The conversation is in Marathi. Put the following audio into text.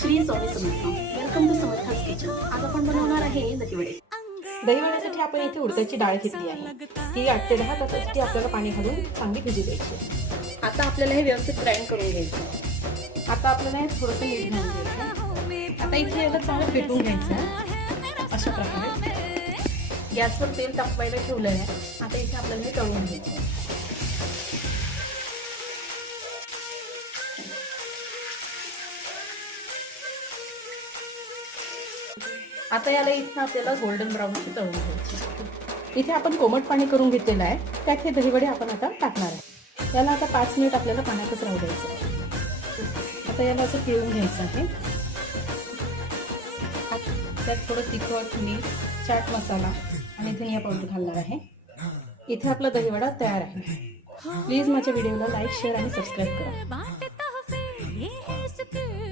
Shri Swami Samarth. Welcome to Samartha's kitchen. आज आपण बनवणार आहे दहीवडे. दहीवड्यासाठी आपण इथे उडदाची डाळ घेतली आहे. ती 8 ते 10 तासासाठी आपल्याला पाणी घालून चांगली भिजू द्यायची. आता आपल्याला हे व्यवस्थित ग्राइंड करून घ्यायचं. आता आपल्याला हे थोडंसं मीठ घालून घ्यायचं. आता इथे याला चांगलं फेटून घ्यायचं. अशा प्रकारे गॅसवर तेल तापवायला ठेवलं आहे. आता इथे आपल्याला हे तळून घ्यायचं. आता याला इथे आपल्याला गोल्डन ब्राऊन तळून घ्यायचे. इथे आपण कोमट पाणी करून घेतलेलं आहे. त्यात हे दहीवडे आपण आता टाकणार आहे. याला आता 5 मिनिट आपल्याला पाण्यातच राहू द्यायचं. आता याला असं पिळून घ्यायचं आहे. त्यात थोडं तिखट, मीठ, चाट मसाला आणि धनिया पावडर घालणार आहे. इथे आपला दहीवडा तयार आहे. प्लीज माझ्या व्हिडिओला लाईक, शेअर आणि सबस्क्राईब करा.